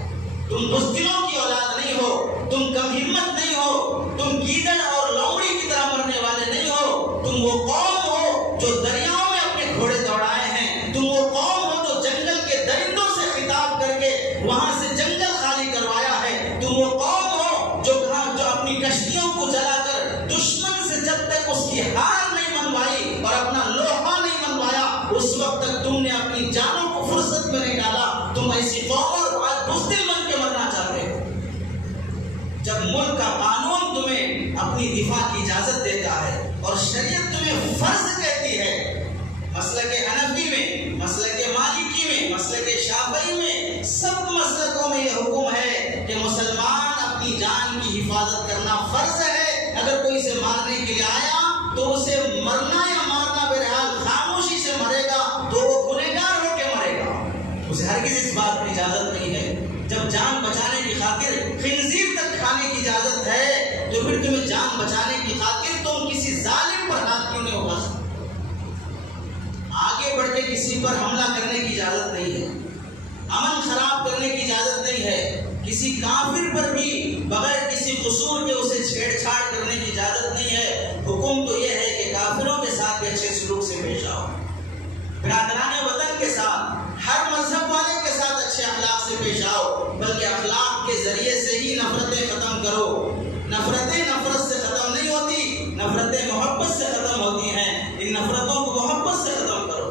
تم بزدلوں کی اولاد نہیں ہو، تم کم ہمت نہیں ہو، تم گیدڑ اور لومڑی کی طرح مرنے والے نہیں ہو. تم وہ قوم ہو جو دریاؤں میں اپنے گھوڑے دوڑائے ہیں. تم وہ قوم ہو جو جنگل کے درندوں سے خطاب کر کے وہاں سے جنگل خالی کروایا ہے. تم وہ قوم ہو جو اپنی کشتیوں کو جلا کر دشمن سے جب تک اس کی ہار نہیں منوائی اور اپنا لوہا نہیں منوایا اس وقت تک تم نے اپنی جانوں کو فرصت میں نہیں ڈالا. تم ایسی قوم اور بزدل بن کے مرنا چاہتے ہو. جب ملک کا قانون تمہیں اپنی دفاع کی اجازت دیتا ہے اور شریعت تمہیں فرض کہتی ہے، مسلک حنفی میں، مسلک مالکی میں، مسلک شافعی میں، سب مسلکوں میں یہ حکم ہے کہ مسلمان اپنی جان کی حفاظت کرنا فرض ہے. اگر کوئی اسے مارنے کے لیے آیا تو اسے مرنا یا مارنا بہرحال خاموشی سے مرے گا تو وہ گنہگار ہو کے مرے گا. اسے ہرگز اس بات کی اجازت نہیں ہے. جب جان بچانے کی خاطر خنزیر تک کھانے کی اجازت ہے تو پھر تمہیں جان بچانے کی خاطر تم کسی ظالم پر ہاتھ کیوں نہیں اٹھا سکتے؟ آگے بڑھ کے کسی پر حملہ کرنے کی اجازت نہیں ہے، امن خراب کرنے کی اجازت نہیں ہے، کسی کافر پر بھی بغیر کسی قصور کے اسے چھیڑ چھاڑ کرنے کی اجازت نہیں ہے. حکم تو یہ ہے کہ کافروں کے ساتھ بھی اچھے سلوک سے پیش آؤ، برادران وطن کے ساتھ، ہر مذہب والے کے ساتھ اچھے اخلاق سے پیش آؤ، بلکہ اخلاق کے ذریعے سے ہی نفرتیں ختم کرو. نفرتیں نفرت سے ختم نہیں ہوتی، نفرتیں محبت سے ختم ہوتی ہیں. ان نفرتوں کو محبت سے ختم کرو.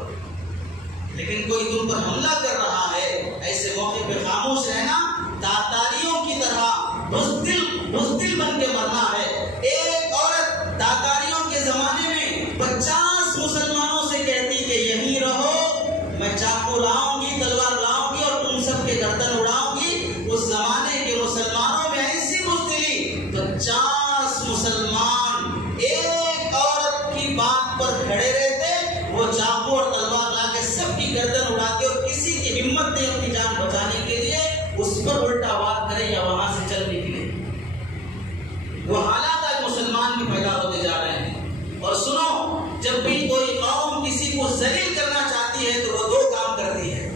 لیکن کوئی تم پر حملہ کر رہا ہے، ایسے موقع پہ خاموش رہنا تاتاریوں کی طرح بزدل بن کے مرنا ہے. ایک عورت تاتاریوں کے زمانے میں 50 مسلمانوں سے کہتی کہ یہیں رہو، میں چاقو لاؤں گی، تلوار لاؤں گی اور تم سب کے گردن اڑاؤں گی. اس زمانے کے مسلمانوں میں ایسی بزدلی، 50 مسلمان ایک عورت کی بات پر کھڑے رہتے، وہ چاقو اور تلوار لا کے سب کی گردن اڑاتے اور کسی کی ہمت نہیں اپنی جان بچانے کے لیے اس پر الٹا وار کرے یا وہاں سے چل نکلے. وہ حالات آج مسلمان بھی پیدا ہوتے جا رہے ہیں. اور سنو، جب بھی کوئی قوم کسی کو ذلیل کرنا چاہتی ہے تو وہ دو کام کرتی ہے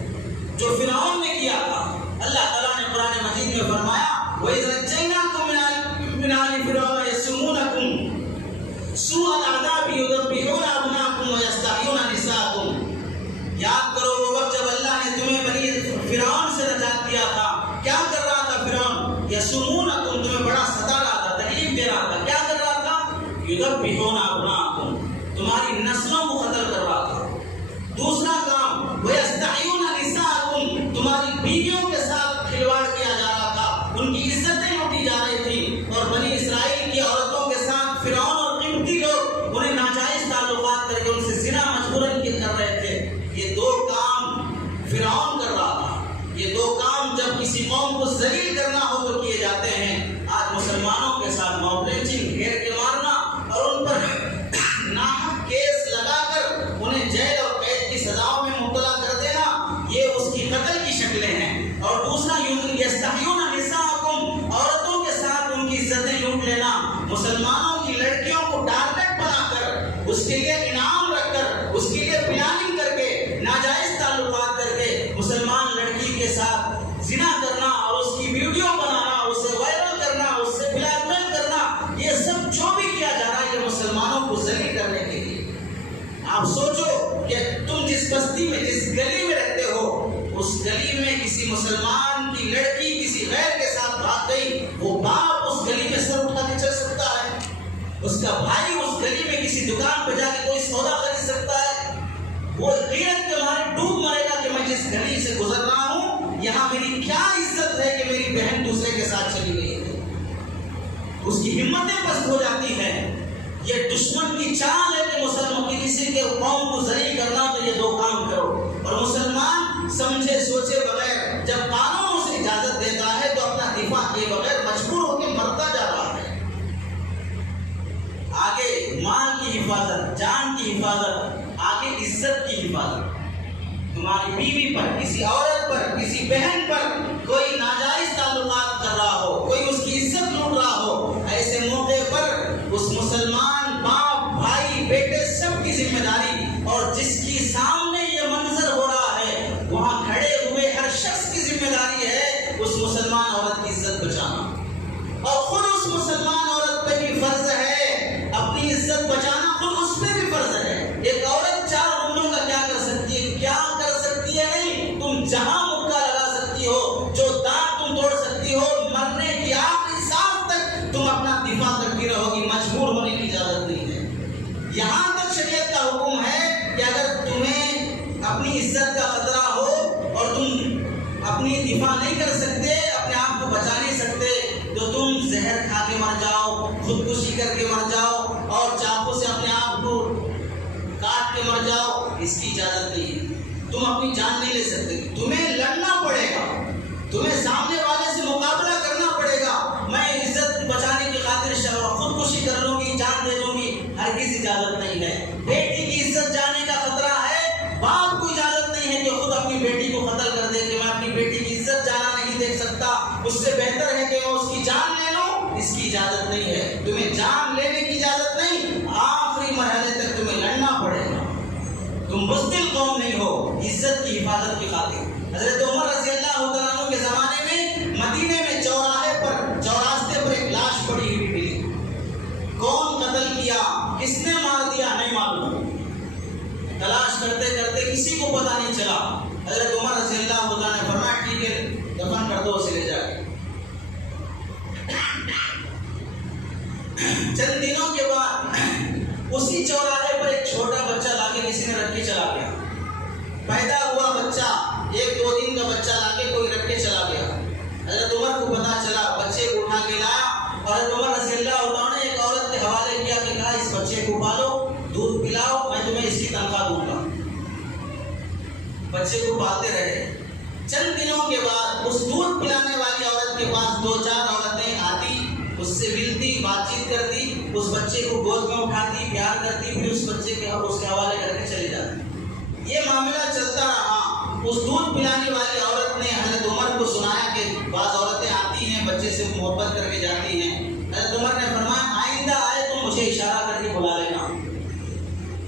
جو فرعون نے کیا تھا. اللہ تعالیٰ نے قرآن مجید میں میں فرمایا وَإِذْ نَجَّيْنَاكُم مِّنْ آلِ فِرْعَوْنَ يَسُومُونَكُم سُوءَ الْعَذَابِ يُذَبِّحُونَ أَبْنَاءَكُمْ وَيَسْتَحْيُونَ نِسَاءَكُم۔ یاد کرو وہ وقت جب اللہ نے تمہیں بنی فرعون سے نجات دیا تھا، کیا کر رہا تھا فرعون؟ یسومونکم، تمہیں بڑا ستا رہا تھا، تکلیف دے رہا تھا۔ کیا کر رہا تھا؟ یذبحون ابناءکم، تمہاری نسلوں کو قتل کر رہا تھا۔ دوسرا کام ویستحیون نساءکم، تمہاری بیویوں کے ساتھ کھلواڑ کیا جا رہا تھا، ان کی عزتیں لوٹی جا رہی تھی، اور بنی اسرائیل کی عورتوں کے ساتھ فرعون اور قبطی لوگ انہیں ناجائز تعلقات کر کے ان سے زنا مجبوراً کر رہے تھے۔ یہ دو کام فرعون کر رہا تھا۔ یہ دو کام جب کسی قوم کو ذلیل کرنا ہو تو کیے جاتے ہیں۔ آج مسلمانوں کے ساتھ موب لنچنگ، گھیر کے مارنا اور ان پر ناحق کیس لگا کر انہیں جیل اور قید کی سزاؤں میں مبتلا کر دینا، یہ اس کی قتل کی شکلیں ہیں۔ اور دوسرا یستحیون نساءکم، عورتوں کے ساتھ ان کی عزتیں لوٹ لینا، مسلمانوں کی لڑکیوں کو ٹارگٹ بنا کر اس کے لیے انعام رکھ کر اس کے لیے پلاننگ کر کے ناجائز تعلقات کر کے مسلمان لڑکی کے ساتھ زنا کرنا اور اس کی ویڈیو بنانا، اسے وائرل کرنا، اس سے بلیک میل کرنا، یہ سب جو بھی کیا جا رہا ہے یہ مسلمانوں کو ذلیل کرنے کے لیے۔ آپ سوچو کہ تم جس بستی میں، جس گلی میں رہتے ہو، اس گلی میں کسی مسلمان کی لڑکی کسی غیر کے ساتھ بھاگ گئی، وہ باپ اس گلی میں سر اٹھا کے چل سکتا ہے؟ اس کا بھائی اس گلی میں کسی دکان پہ جا کے کوئی سودا خرید سکتا ہے؟ وہ غیرت کے مارے ڈوب مرے گا کہ میں جس گلی سے گزر رہا ہوں یہاں میری کیا عزت ہے کہ میری بہن دوسرے کے ساتھ چلی گئی ہے۔ اس کی ہمتیں پست ہو جاتی ہیں۔ یہ دشمن کی چال ہے کہ مسلمان کی کسی کے قوم کو ذلیل کرنا، تو یہ دو کام کرو۔ اور مسلمان سمجھے سوچے بغیر جب قانون اسے اجازت دیتا ہے تو اپنا دفاع کیے بغیر مجبور ہو کے مرتا جا رہا ہے۔ آگے مال کی حفاظت، جان کی حفاظت، آگے عزت کی حفاظت۔ تمہاری بیوی پر، کسی عورت پر، کسی بہن پر کوئی ناجائز تعلقات کر رہا ہو، کوئی اس کی عزت لوٹ رہا ہو، ایسے موقع پر اس مسلمان باپ، بھائی، بیٹے سب کی ذمہ داری، اور جس کی سامنے یہ منظر ہو رہا ہے وہاں کھڑے ہوئے ہر شخص کی ذمہ داری ہے اس مسلمان عورت کی عزت بچانا۔ اور خود اس مسلمان عورت پہ بھی فرض ہے اپنی عزت بچانا، خود اس پہ بھی فرض ہے۔ ایک عورت چار عمروں کا کیا کر سکتی ہے؟ کیا کر سکتی ہے نہیں، تم جہاں مکہ لگا سکتی ہو، جو دانت تم توڑ سکتی ہو، مرنے کی آخری سانس تک تم اپنا دفاع کرتی رہو گی، مجبور ہونے کی اجازت نہیں ہے۔ یہاں تک شریعت کا حکم ہے کہ اگر تمہیں اپنی عزت کا خطرہ ہو اور تم اپنی دفاع نہیں کر سکتے، اپنے آپ کو بچا نہیں سکتے، تو تم زہر کھا کے مر جاؤ، خودکشی کر کے مر جاؤ، اور چاقو سے اپنے آپ کو کاٹ کے مر جاؤ، اس کی اجازت نہیں ہے۔ تم اپنی جان نہیں لے سکتے، تمہیں لڑنا پڑے گا، تمہیں سامنے والے سے مقابلہ کرنا پڑے گا۔ میں عزت بچانے کی خاطر خودکشی کر لوں گی، جان دے دوں گی، ہرگز اجازت نہیں ہے۔ بیٹی کی عزت جانے کا خطرہ ہے، باپ کو اجازت نہیں ہے کہ خود اپنی بیٹی کو قتل کر دے کہ میں اپنی بیٹی کی عزت جانا نہیں دیکھ سکتا، اس سے بہتر ہے کہ میں اس کی جان لے لوں، اس کی اجازت نہیں ہے۔ تمہیں جان لینے کی اجازت نہیں، آخری مرحلے تک تمہیں لڑنا پڑے گا۔ تم بزدل قوم نہیں ہو، عزت کی حفاظت کی خاطر۔ حضرت عمر رضی اللہ تعالیٰ عنہ کے زمانے میں مدینے میں چوراستے پر ایک لاش پڑی ہوئی ملی۔ کون قتل کیا، کس نے مار دیا، نہیں معلوم۔ تلاش کرتے کرتے کسی کو پتہ نہیں چلا۔ حضرت عمر رضی اللہ تعالیٰ نے فرمایا ٹھیک ہے دفن کر دو اسے لے جا کے۔ چند دنوں کے بعد اسی چوراہے پر ایک چھوٹا بچہ لا کے کسی نے رکھ کے چلا گیا۔ پیدا ہوا بچہ، ایک دو دن کا بچہ لا کے کوئی رکھ کے چلا گیا۔ حضرت عمر کو پتا چلا، بچے کو اٹھا کے لایا، اور حضرت عمر رضی اللہ عنہ نے ایک عورت کے حوالے کیا کہ کہا اس بچے کو پالو، دودھ پلاؤ، میں تمہیں اس کی تنخواہ دوں گا۔ بچے کو پالتے رہے۔ چند دنوں کے بعد اس دودھ پلانے والی عورت کے پاس دو چار عورتیں آتی، اس سے ملتی، بات چیت کرتی، اس بچے کو گود میں اٹھاتی، پیار کرتی، پھر اس بچے کے اس کے حوالے کر کے چلی جاتی۔ یہ معاملہ چلتا رہا۔ اس دودھ پلانے والی عورت نے حضرت عمر کو سنایا کہ بعض عورتیں آتی ہیں، بچے سے محبت کر کے جاتی ہیں۔ حضرت عمر نے فرمایا آئندہ آئے تو مجھے اشارہ کر کے بلا لینا۔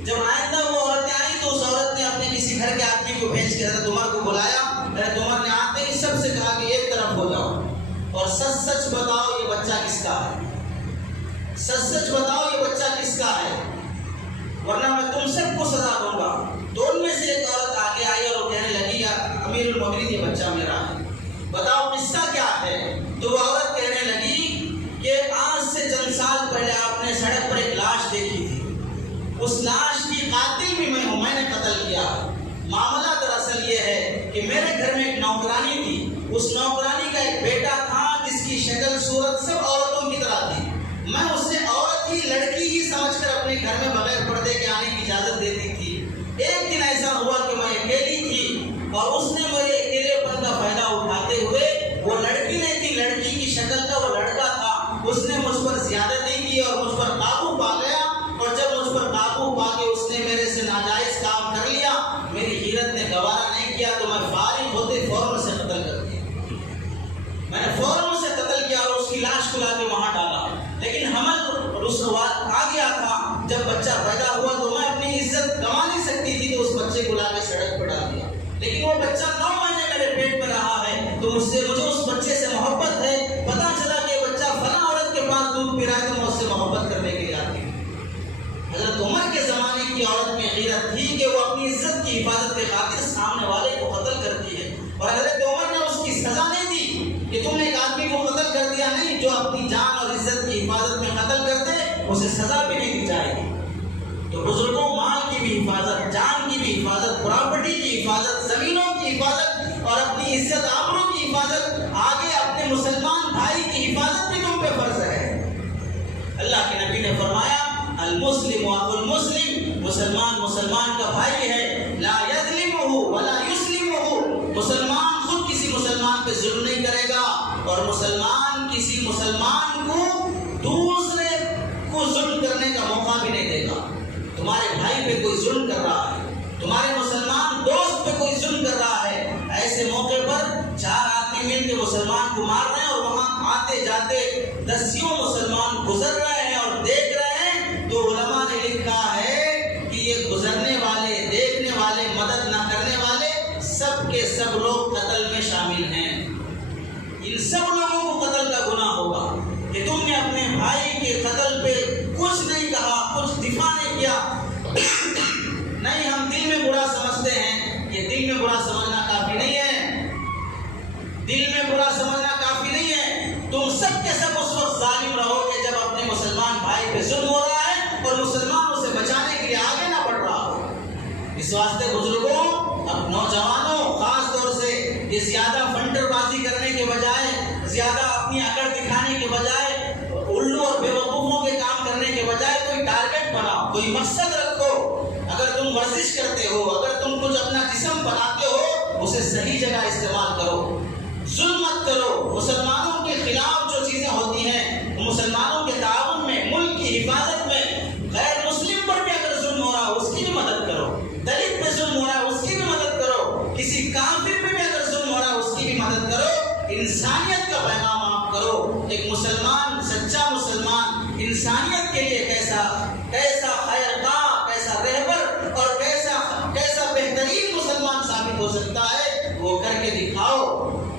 جب آئندہ وہ عورتیں آئیں تو اس عورت نے اپنے کسی گھر کے آدمی کو بھیج کے حضرت عمر کو بلایا۔ حضرت عمر نے آتے ہی سب سے کہا کہ ایک طرف ہو جاؤ، سچ سچ بتاؤ یہ بچہ کس کا ہے، ورنہ میں تم سب کو سزا دوں گا۔ تو ان میں سے ایک عورت آگے آئی اور وہ کہنے لگی یا امیر المومنین یہ بچہ میرا ہے، بتاؤ قصہ کیا ہے۔ تو وہ عورت کہنے لگی کہ آج سے چند سال پہلے آپ نے سڑک پر ایک لاش دیکھی تھی، اس لاش کی قاتل بھی میں ہوں، میں نے قتل کیا۔ معاملہ دراصل یہ ہے کہ میرے گھر میں ایک نوکرانی تھی، اس نوکرانی کا ایک بیٹا تھا جس کی شکل صورت سب عورتوں کی طرح تھی، میں اسے عورت ہی لڑکی ہی سمجھ کر اپنے گھر میں بغیر پردے کے آنے کی اجازت دیتی تھی۔ ایک دن ایسا ہوا کہ میں اکیلی تھی اور اس نے میرے اکیلے پن کا فائدہ اٹھاتے ہوئے، وہ لڑکی نہیں تھی، لڑکی کی شکل کا وہ لڑکا تھا، اس نے مجھ پر زیادتی کی اور مجھ پر قابو پا گیا، اور جب مجھ پر قابو پا کے اس نے میرے سے ناجائز کام کر لیا، میری غیرت نے گوارا نہیں کیا تو میں فارغ ہوتے فوراً اسے قتل کر دیا۔ میں نے فوراً اسے قتل کیا اور اس کی لاش کو لا کے وہاں ڈالا، لیکن حمل رسوات آ گیا تھا، جب بچہ پیدا ہوا تو میں اپنی عزت گنوا نہیں سکتی تھی تو اس بچے کو لا کے سڑک پر ڈال دیا، لیکن وہ بچہ 9 مہینے میرے پیٹ میں رہا ہے تو مجھے اس بچے سے محبت ہے۔ پتا چلا کہ بچہ فلاں عورت کے پاس دودھ پی رہا ہے تو میں اس سے محبت کرنے کے لیے آتی ہوں۔ حضرت عمر کے زمانے کی عورت میں غیرت تھی کہ وہ اپنی عزت کی حفاظت کے خاطر سامنے والے کو قتل کرتی ہے، اور حضرت عمر نے اس کی سزا نہیں دی کہ تم نے ایک آدمی کو قتل کر دیا، نہیں، جو اپنی جان اور عزت کی حفاظت میں قتل کرتے اسے سزا بھی نہیں دی جائے گی۔ تو بزرگوں، مال کی بھی حفاظت، جان کی بھی حفاظت، پراپرٹی کی حفاظت، زمینوں کی حفاظت اور اپنی عزت آبرو کی حفاظت، آگے اپنے مسلمان بھائی کی حفاظت بھی تم پہ فرض ہے۔ اللہ کے نبی نے فرمایا المسلم اخو المسلم، مسلمان کا بھائی ہے، لا یظلمہ ولا یسلمہ، مسلمان خود کسی مسلمان پہ ظلم نہیں کرے گا اور مسلمان کسی مسلمان کو دوسرے کو ظلم کرنے کا موقع بھی نہیں دے گا۔ تمہارے بھائی پہ کوئی ظلم کر رہا ہے، تمہارے مسلمان دوست پہ کوئی ظلم کر رہا ہے، ایسے موقع پر 4 آدمی مل کے مسلمان کو مار رہے ہیں اور وہاں آتے جاتے دسیوں مسلمان گزر رہے ہیں اور دیکھ رہے ہیں، تو علماء نے لکھا ہے کہ یہ گزرنے والے، دیکھنے والے، مدد نہ کرنے والے سب کے سب لوگ قتل میں شامل ہیں۔ ان سب لوگوں کو قتل کا گناہ ہوگا کہ تم نے اپنے بھائی کے قتل پہ کچھ نہیں کہا، کچھ دفاع نہیں کیا۔ نہیں، ہم دل میں برا سمجھتے ہیں، یہ دل میں برا سمجھنا کافی نہیں ہے، دل میں برا سمجھنا کافی نہیں ہے۔ تم سب کے سب اس وقت ظالم رہو گے جب اپنے مسلمان بھائی پہ ظلم ہو رہا ہے اور مسلمان اسے بچانے کے لیے آگے نہ بڑھ رہا ہو۔ اس واسطے بزرگوں، اب نوجوانوں خاص طور سے یہ زیادہ فنٹر بازی کرنے کے بجائے، زیادہ اپنی عقل دکھانے کے بجائے، الو اور بے وقوفوں کے کام کرنے کے بجائے کوئی ٹارگٹ بناؤ، کوئی مقصد رکھو۔ اگر تم ورزش کرتے ہو، اگر تم کچھ اپنا جسم بناتے ہو، اسے صحیح جگہ استعمال کرو، ظلم مت کرو۔ مسلمانوں کے خلاف جو چیزیں ہوتی ہیں، مسلمانوں کے تعاون میں، ملک کی حفاظت میں، غیر مسلم پر بھی اگر ظلم ہو رہا ہے اس کی بھی مدد کرو، دلت پہ ظلم ہو رہا ہے اس کی بھی مدد کرو، کسی کافر پہ بھی اگر ظلم ہو رہا ہے اس کی بھی مدد کرو، انسانیت کا پیغام آپ کرو۔ ایک مسلمان، سچا مسلمان انسانیت کے لیے کیسا خیر خواہ، کیسا رہبر اور کیسا بہترین مسلمان ثابت ہو سکتا ہے، وہ کر کے دکھاؤ۔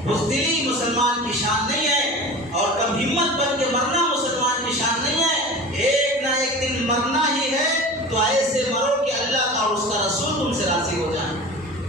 بزدلی مسلمان کی شان نہیں ہے اور کم ہمت بن کے مرنا مسلمان کی شان نہیں ہے، ایک نہ ایک دن مرنا ہی ہے، تو ایسے مرو کہ اللہ کا اور اس کا رسول تم سے راضی ہو جائیں۔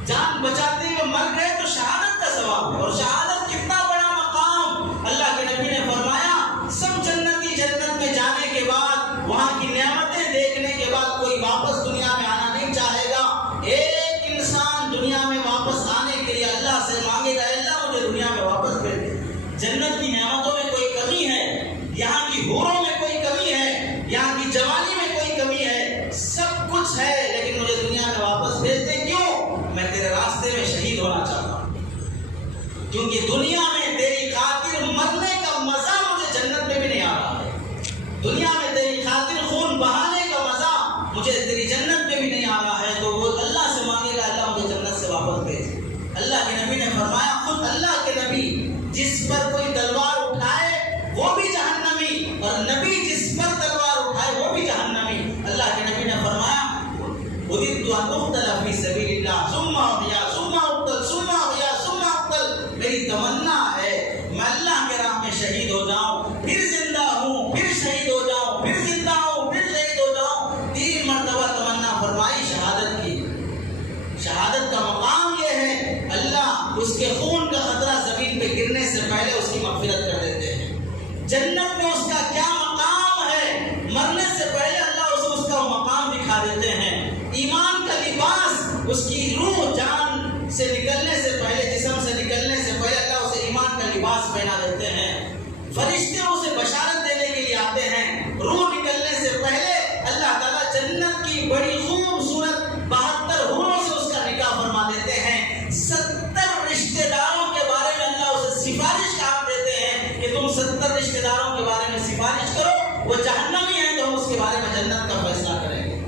جان بچاتے ہوئے مر گئے تو شہادت کا ثواب ہے، اور شہادت کتنا بڑا مقام۔ اللہ کے نبی نے فرمایا سب جنتی جنت میں جانے کے بعد، وہاں کی نعمتیں دیکھنے کے بعد کوئی واپس دنیا میں آنا نہیں چاہے گا۔ ایک انسان دنیا میں واپس آنے کے لیے اللہ سے مانگے گا، اللہ مجھے دنیا میں واپس بھیج دے۔ جنت کی نعمتوں میں کوئی کمی ہے، یہاں کی حوروں میں کوئی کمی ہے، یہاں کی جوانی میں کوئی کمی ہے، سب کچھ ہے، لیکن مجھے دنیا میں واپس بھیج دے۔ کیوں؟ میں تیرے راستے میں شہید ہونا چاہتا ہوں، کیونکہ دنیا میں تیری خاطر مرنے کا مزہ مجھے جنت میں بھی نہیں آ رہا ہے، دنیا میں تیری خاطر خون بہانے کا مزہ مجھے تیری جنت میں بھی نہیں آ رہا ہے۔ تو وہ اللہ سے مانگے گا، اللہ مجھے جنت سے واپس بھیج۔ اللہ کے نبی نے فرمایا، خود اللہ کے نبی جس پر کوئی تلوار اٹھائے وہ بھی جہنمی، اور نبی جس پر تلوار اٹھائے وہ بھی جہنمی۔ اللہ کے نبی نے فرمایا اُرِدْتُ أَنْ أُقْتَلَ فِي سَبِيلِ اللَّهِ ثُمَّ أُحْيَا ثُمَّ أُقْتَلْ ثُمَّ أُحْيَا ثُمَّ أُقْتَلْ، میری تمنا فرشتے اسے بشارت دینے کے لیے آتے ہیں. روح نکلنے سے پہلے اللہ تعالیٰ جنت کی بڑی خوبصورت 72 حوروں سے اس کا نکاح فرما دیتے ہیں. 70 رشتے داروں کے بارے میں اللہ اسے سفارش کام دیتے ہیں کہ تم 70 رشتے داروں کے بارے میں سفارش کرو، وہ جہنمی ہیں تو ہم اس کے بارے میں جنت کا فیصلہ کریں گے.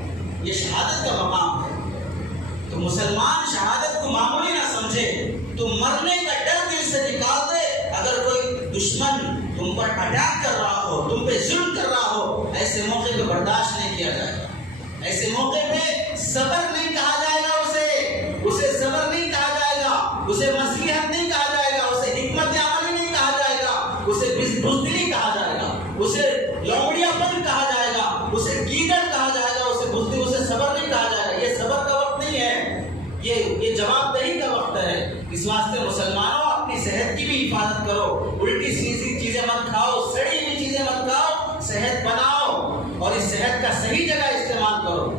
یہ شہادت کا مقام ہے. تو مسلمان شہادت کو معمولی نہ سمجھے، تو مرنے کا ڈر دل سے نکال دے. اگر کوئی دشمن تم پر اٹیک کر رہا ہو، تم پہ ظلم کر رہا ہو، ایسے موقع پہ برداشت نہیں کیا جائے گا. ایسے موقع پہ صبر نہیں کہا جائے گا، اسے صبر نہیں کہا جائے گا، اسے مصلحت نہیں کہا جائے گا، اسے حکمت عملی نہیں کہا جائے گا، اسے بزدلی کہا جائے گا، اسے لومڑیا پن کہا جائے گا، اسے گیدڑ کہا جائے گا، اسے بزدل، اسے صبر نہیں کہا جائے گا. یہ صبر کا وقت نہیں ہے، یہ جواب دہی کا وقت ہے. اس واسطے مسلمانوں اپنی صحت کی بھی حفاظت کرو. الٹی سیدھی چیزیں مت کھاؤ، سڑی ہوئی چیزیں مت کھاؤ، صحت بناؤ اور اس صحت کا صحیح جگہ استعمال کرو.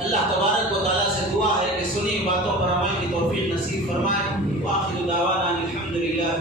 اللہ تبارک و تعالیٰ سے دعا ہے کہ سنی باتوں پر عمل کی توفیق نصیب فرمائے. وآخر دعوانا الحمدللہ.